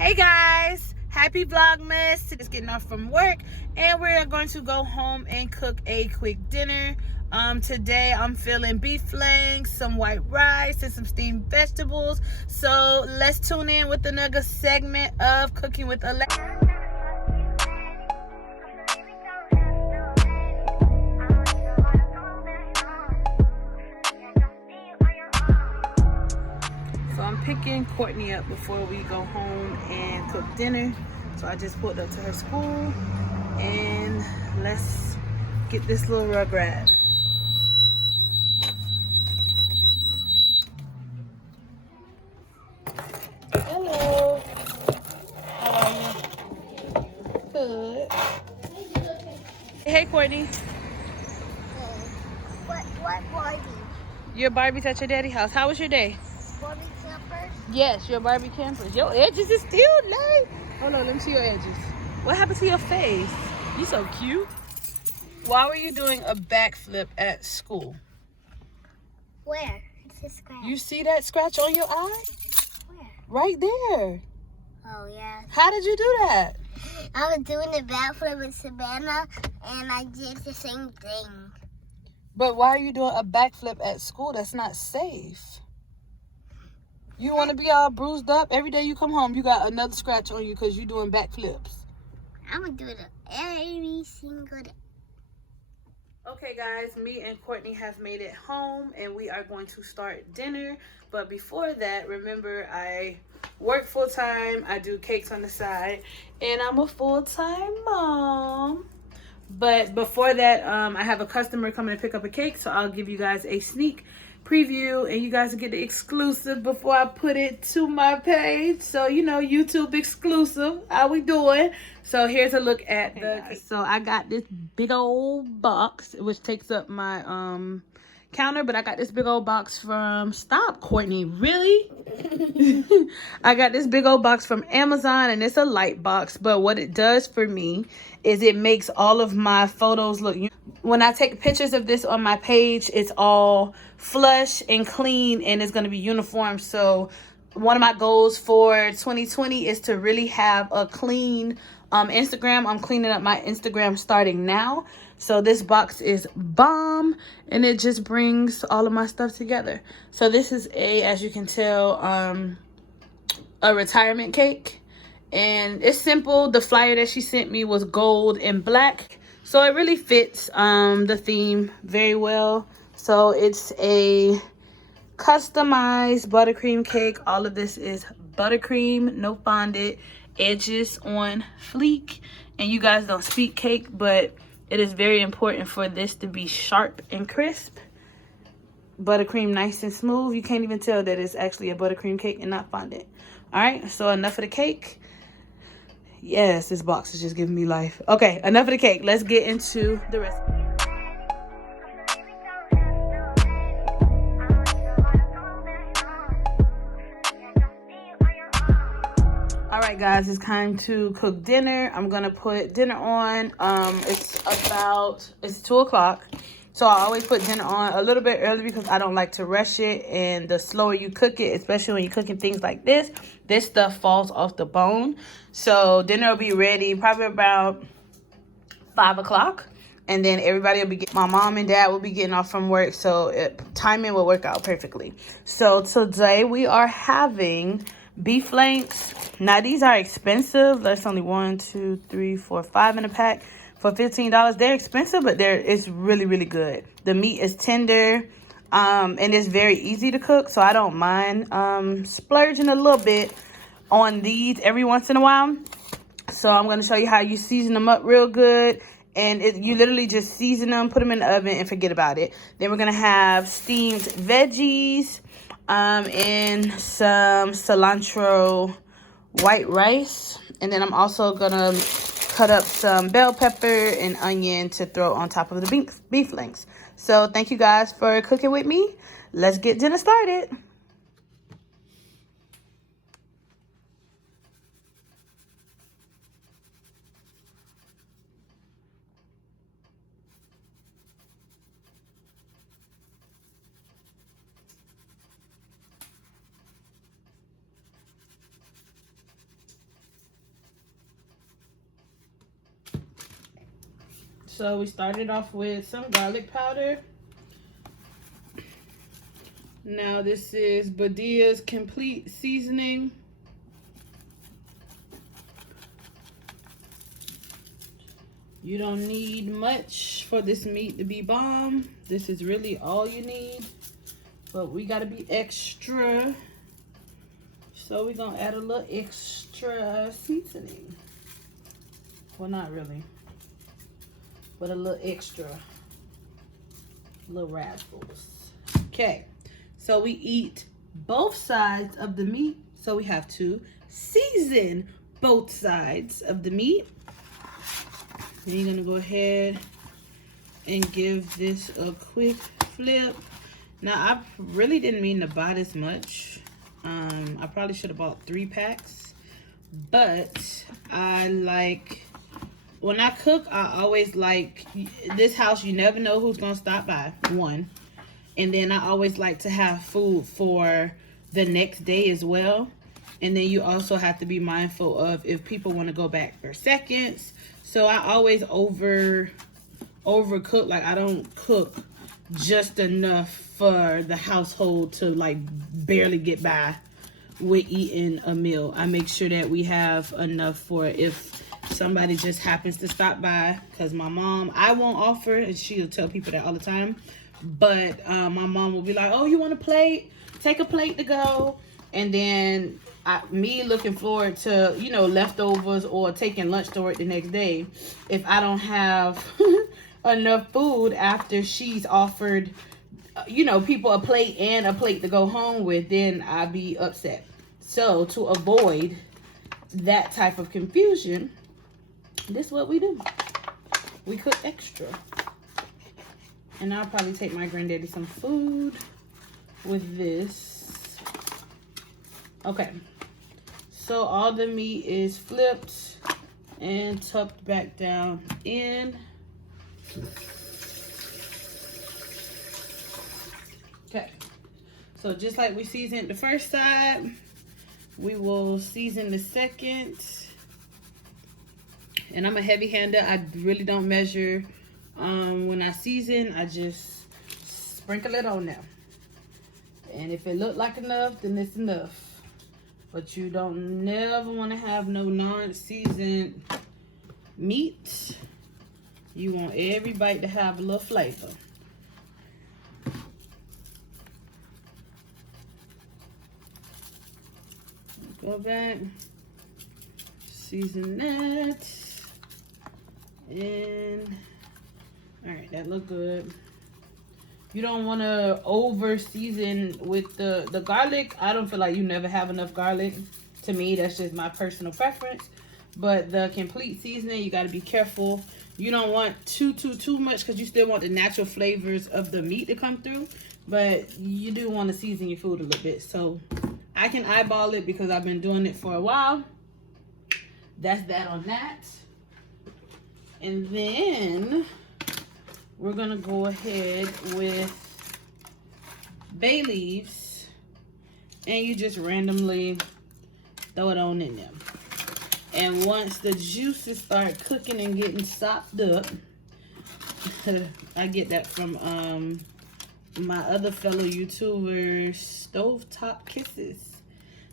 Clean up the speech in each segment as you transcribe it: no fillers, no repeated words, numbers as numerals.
Hey guys, happy Vlogmas. Just getting off from work and we're going to go home and cook a quick dinner. Today I'm feeling beef flanks, some white rice, and some steamed vegetables. So let's tune in with another segment of Cooking with Alexa. So I'm picking Courtney up before we go home and cook dinner. So I just pulled up to her school and let's get this little rugrat. Hello. How are you? Good. Hey Courtney. What Barbie? Your Barbie's at your daddy's house. How was your day? Barbie campers? Yes, your Barbie campers. Your edges is still late. Hold on, let me see your edges. What happened to your face? You so cute. Why were you doing a backflip at school? Where? It's a scratch. You see that scratch on your eye? Where? Right there. Oh, yeah. How did you do that? I was doing the backflip with Savannah, and I did the same thing. But why are you doing a backflip at school? That's not safe. You want to be all bruised up? Every day you come home, you got another scratch on you because you're doing backflips. I'm going to do it every single day. Okay guys, me and Courtney have made it home and we are going to start dinner. But before that, remember I work full-time, I do cakes on the side, and I'm a full-time mom. But before that, I have a customer coming to pick up a cake, so I'll give you guys a sneak preview and you guys will get the exclusive before I put it to my page. So you know, YouTube exclusive. How we doing? So here's a look at so I got this big old box which takes up my counter, but I got this big old box from Courtney, really? I got this big old box from Amazon and it's a light box, but what it does for me is it makes all of my photos look, when I take pictures of this on my page, it's all flush and clean and it's going to be uniform. So one of my goals for 2020 is to really have a clean Instagram. I'm cleaning up my Instagram starting now. So this box is bomb and it just brings all of my stuff together. So this is as you can tell, a retirement cake. And it's simple. The flyer that she sent me was gold and black. So it really fits the theme very well. So it's a customized buttercream cake. All of this is buttercream, no fondant, edges on fleek. And you guys don't speak cake, but it is very important for this to be sharp and crisp. Buttercream nice and smooth. You can't even tell that it's actually a buttercream cake and not fondant. All right, so enough of the cake. Yes, this box is just giving me life. Okay, enough of the cake. Let's get into the recipe. All right, guys, it's time to cook dinner. I'm gonna put dinner on. It's 2 o'clock. So I always put dinner on a little bit early because I don't like to rush it. And the slower you cook it, especially when you're cooking things like this stuff falls off the bone. So dinner will be ready probably about 5 o'clock. And then everybody will be my mom and dad will be getting off from work. So timing will work out perfectly. So today we are having beef flanks. Now these are expensive. That's only 1, 2, 3, 4, 5 in a pack. For $15, they're expensive, but it's really, really good. The meat is tender, and it's very easy to cook, so I don't mind splurging a little bit on these every once in a while. So I'm going to show you how you season them up real good, and you literally just season them, put them in the oven, and forget about it. Then we're going to have steamed veggies and some cilantro white rice, and then I'm also going to cut up some bell pepper and onion to throw on top of the beef flanks. So thank you guys for cooking with me. Let's get dinner started. So we started off with some garlic powder. Now this is Badia's complete seasoning. You don't need much for this meat to be bomb. This is really all you need. But we gotta be extra. So we're gonna add a little extra seasoning. Well, not really, but a little extra. Little razzles. Okay, so we eat both sides of the meat. So we have to season both sides of the meat. And you're gonna go ahead and give this a quick flip. Now, I really didn't mean to buy this much. I probably should have bought 3 packs, but I like, when I cook, I always like, this house, you never know who's gonna stop by, one. And then I always like to have food for the next day as well. And then you also have to be mindful of if people want to go back for seconds. So I always overcook. Like, I don't cook just enough for the household to like barely get by with eating a meal. I make sure that we have enough for if somebody just happens to stop by. Because my mom, I won't offer, and she'll tell people that all the time. But my mom will be like, oh, you want a plate? Take a plate to go. And then me looking forward to, you know, leftovers or taking lunch to work the next day. If I don't have enough food after she's offered, you know, people a plate and a plate to go home with, then I'd be upset. So to avoid that type of confusion, this is what we do. We cook extra. And I'll probably take my granddaddy some food with this. Okay, so all the meat is flipped and tucked back down in. Okay, so just like we seasoned the first side, we will season the second. And I'm a heavy hander. I really don't measure when I season. I just sprinkle it on there. And if it look like enough, then it's enough. But you don't never want to have no non-seasoned meat. You want every bite to have a little flavor. Go back, season that, and all right, that look good. You don't want to over season with the garlic. I don't feel like you never have enough garlic. To me, that's just my personal preference. But the complete seasoning, you got to be careful. You don't want too much because you still want the natural flavors of the meat to come through. But you do want to season your food a little bit. So I can eyeball it because I've been doing it for a while. That's that on that. And then we're gonna go ahead with bay leaves, and you just randomly throw it on in there. And once the juices start cooking and getting sopped up, I get that from my other fellow YouTuber, Stovetop Kisses.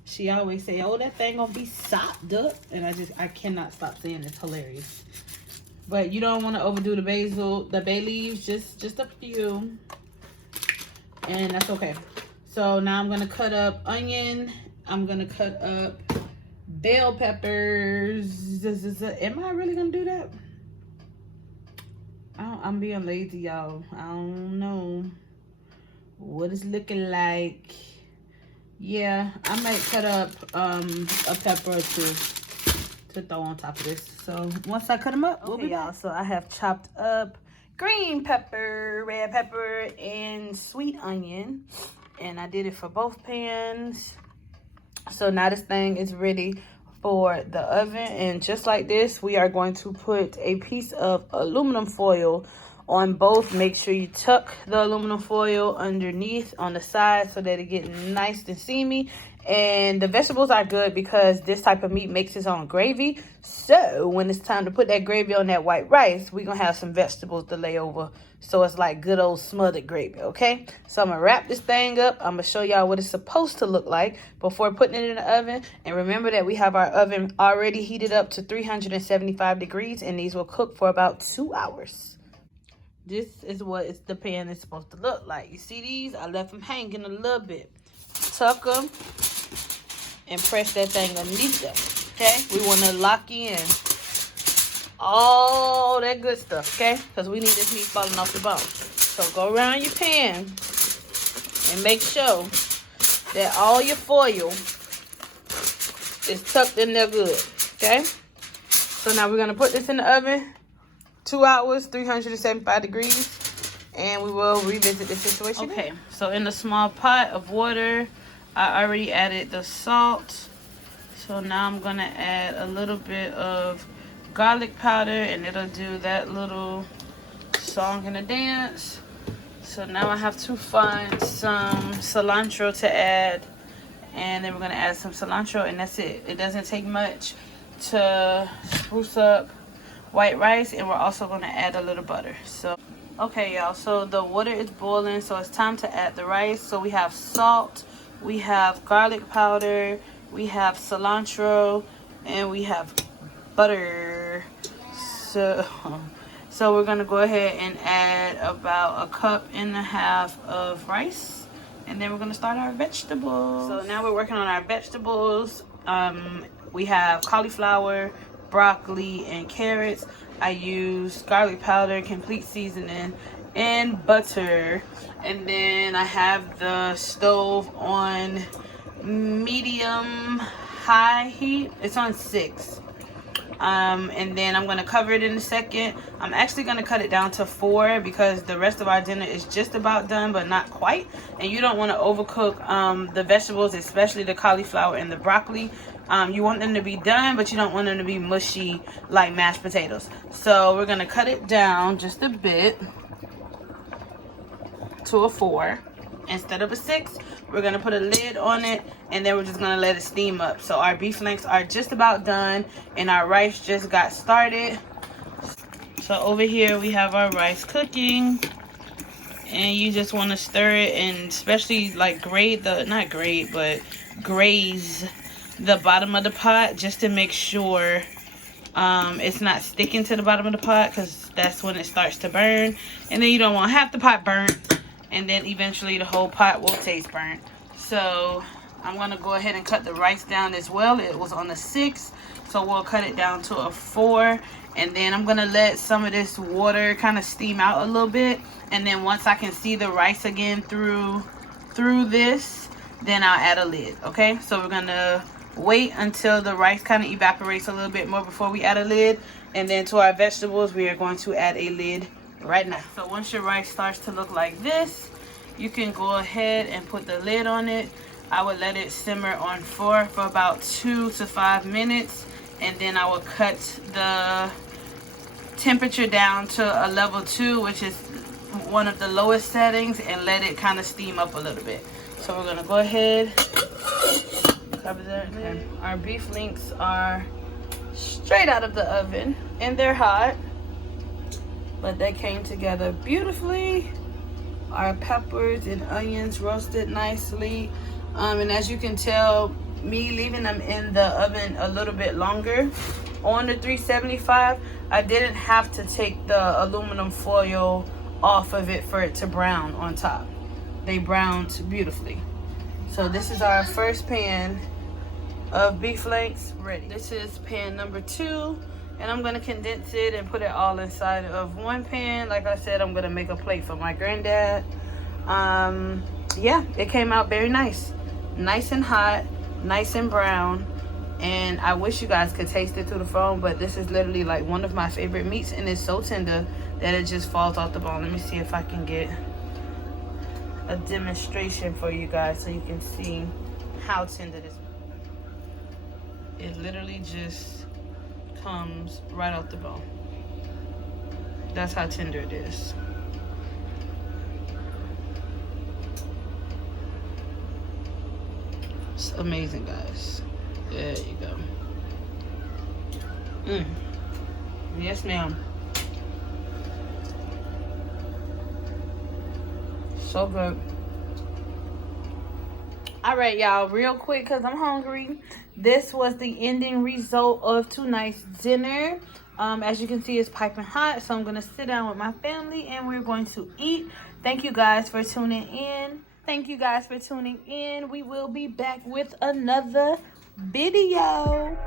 She always say, oh, that thing gonna be sopped up, and I cannot stop saying it's hilarious. But you don't want to overdo the bay leaves, just a few. And that's okay. So now I'm going to cut up onion. I'm going to cut up bell peppers. Am I really going to do that? I'm being lazy, y'all. I don't know what it's looking like. Yeah, I might cut up a pepper or two to throw on top of this. So once I cut them up, we'll be y'all. So I have chopped up green pepper, red pepper, and sweet onion, and I did it for both pans. So now this thing is ready for the oven, and just like this, we are going to put a piece of aluminum foil on both. Make sure you tuck the aluminum foil underneath on the side so that it gets nice and seamy. And the vegetables are good because this type of meat makes its own gravy. So when it's time to put that gravy on that white rice, we're going to have some vegetables to lay over. So it's like good old smothered gravy, okay? So I'm going to wrap this thing up. I'm going to show y'all what it's supposed to look like before putting it in the oven. And remember that we have our oven already heated up to 375 degrees. And these will cook for about 2 hours. This is what the pan is supposed to look like. You see these? I left them hanging a little bit. Tuck them and press that thing underneath them, okay? We want to lock in all that good stuff, okay? Because we need this meat falling off the bone. So go around your pan and make sure that all your foil is tucked in there good, okay? So now we're going to put this in the oven, 2 hours, 375 degrees, and we will revisit the situation. Okay, so in the small pot of water, I already added the salt. So now I'm going to add a little bit of garlic powder, and it'll do that little song and a dance. So now I have to find some cilantro to add, and then we're going to add some cilantro, and that's it. It doesn't take much to spruce up white rice, and we're also going to add a little butter. So okay, y'all, so the water is boiling, so it's time to add the rice. So we have salt, we have garlic powder, we have cilantro, and we have butter. So we're gonna go ahead and add about 1.5 cups of rice, and then we're gonna start our vegetables. So now we're working on our vegetables. We have cauliflower, broccoli, and carrots. I use garlic powder, complete seasoning, and butter. And then I have the stove on medium high heat. It's on 6. And then I'm going to cover it in a second. I'm actually going to cut it down to 4 because the rest of our dinner is just about done, but not quite. And you don't want to overcook the vegetables, especially the cauliflower and the broccoli. You want them to be done, but you don't want them to be mushy like mashed potatoes. So we're going to cut it down just a bit to a 4 instead of a 6. We're going to put a lid on it, and then we're just going to let it steam up. So our beef links are just about done, and our rice just got started. So over here we have our rice cooking, and you just want to stir it, and especially like graze the bottom of the pot just to make sure it's not sticking to the bottom of the pot, because that's when it starts to burn. And then you don't want half the pot burnt, and then eventually the whole pot will taste burnt. So I'm going to go ahead and cut the rice down as well. It was on a 6, so we'll cut it down to a 4. And then I'm going to let some of this water kind of steam out a little bit. And then once I can see the rice again through this, then I'll add a lid. Okay, so we're going to wait until the rice kind of evaporates a little bit more before we add a lid. And then to our vegetables, we are going to add a lid right now. So once your rice starts to look like this, you can go ahead and put the lid on it. I would let it simmer on 4 for about 2 to 5 minutes, and then I will cut the temperature down to a level 2, which is one of the lowest settings, and let it kind of steam up a little bit. So we're gonna go ahead, cover that. Okay. Our beef links are straight out of the oven, and they're hot, but they came together beautifully. Our peppers and onions roasted nicely, and as you can tell, me leaving them in the oven a little bit longer on the 375, I didn't have to take the aluminum foil off of it for it to brown on top. They browned beautifully. So this is our first pan of beef links ready. This is pan number 2, and I'm gonna condense it and put it all inside of one pan. Like I said, I'm gonna make a plate for my granddad. Yeah, it came out very nice and hot, nice and brown, and I wish you guys could taste it through the phone, but this is literally like one of my favorite meats, and it's so tender that it just falls off the bone. Let me see if I can get a demonstration for you guys so you can see how tender this is. It literally just comes right off the bone. That's how tender it is. is amazing, guys. There you go. Yes, ma'am. So good. All right, y'all, real quick, because I'm hungry. This was the ending result of tonight's dinner. As you can see, it's piping hot, so I'm going to sit down with my family and we're going to eat. Thank you guys for tuning in. Thank you guys for tuning in. We will be back with another video.